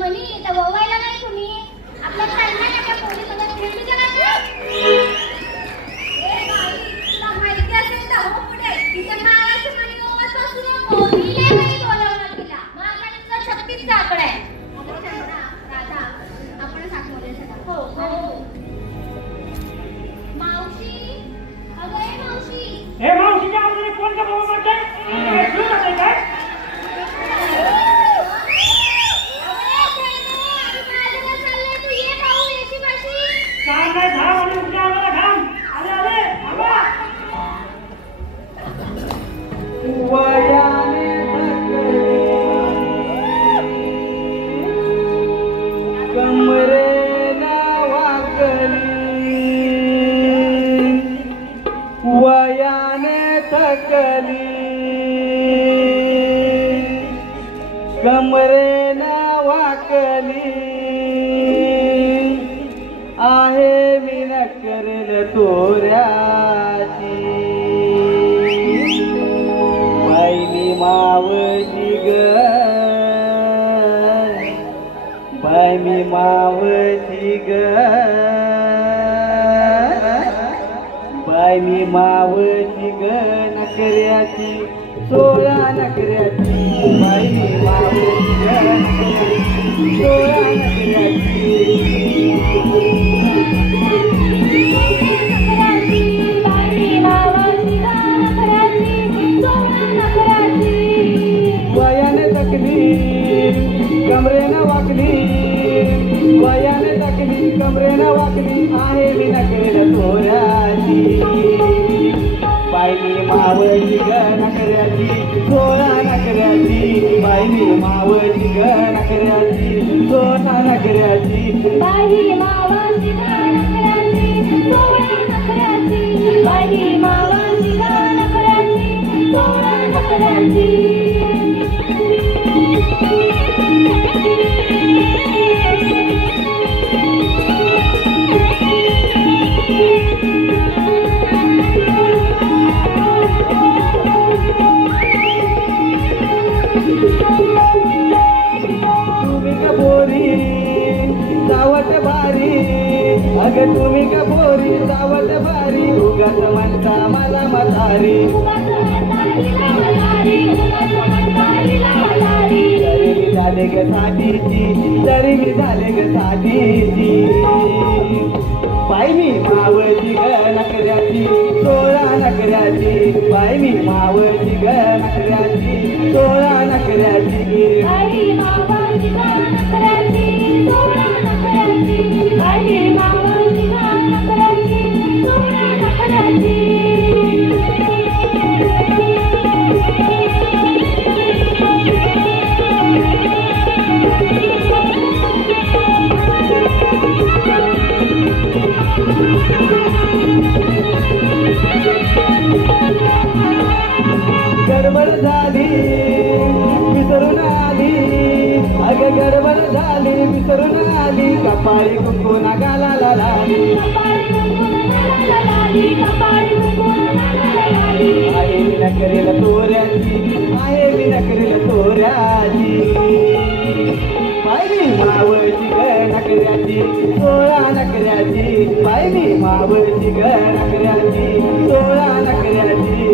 म्हणी तर ववायला नाही तुम्ही. आपल्या टाइम नाही पोलीस वगैरे खेळली का नाही. ए बाई तुला माहिती असेल तर हो पुढे. तिथे महाराष्ट्र म्हणी ओवत असू नको तिले. आपण साठवले हो हो. मावशी अगं ए मावशी. ए मावशी काम नाही घाम आम्हाला घाम आले आले थांबा वयाने वाकली वयाने थकली कमरेला वाकली. गोऱ्याची. तोऱ्याची बाईनी ग. बाईनी मावशी ग. बाईनी मावशी ग. नकऱ्याची सोळा नकऱ्याची बाईनी मावशी ग. सोळा नकऱ्याची कमरेनं वाकली वयाने टाकली कमरेनं वाकली आहे मी नकरेल थोराची. बाईनी मावळी ग नकऱ्याची थोरा नकऱ्याची. बाईनी मावळी ग नकऱ्याची थोरा नकऱ्याची. तुम्ही अगं तुम्ही का बोरी सावत भारी? उगाच म्हणता मला मतारी तरी मी झाले ग साधीची तरी मी झाले ग साधीची पाय मी मावळची ग नकऱ्याची सोळा नकऱ्याची पाय मी मावळची ग नकऱ्याची सोळा नकऱ्याची गडबड झाली विसरून आली. अगं गडबड झाली विसरून आली. कपाळी कुंकू नागाला लाली आहे मी नकरेल तोऱ्याची पायरी मावळची ग नकऱ्याची सोळा नकऱ्याची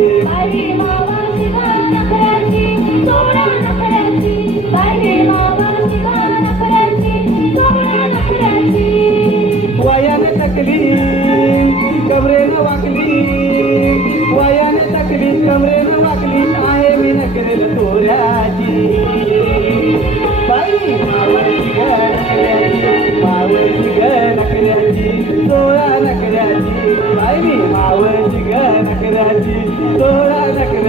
वयाने तकली कमरेनं वाकली वयाने तकली कमरेनं वाकली आहे मी नकरेल तोऱ्याची बाई मावळची ग नकऱ्याची मावळची ग नकऱ्याची सोळा नकऱ्याची बाई मावळची ग नकऱ्याची सोळा नकऱ्याची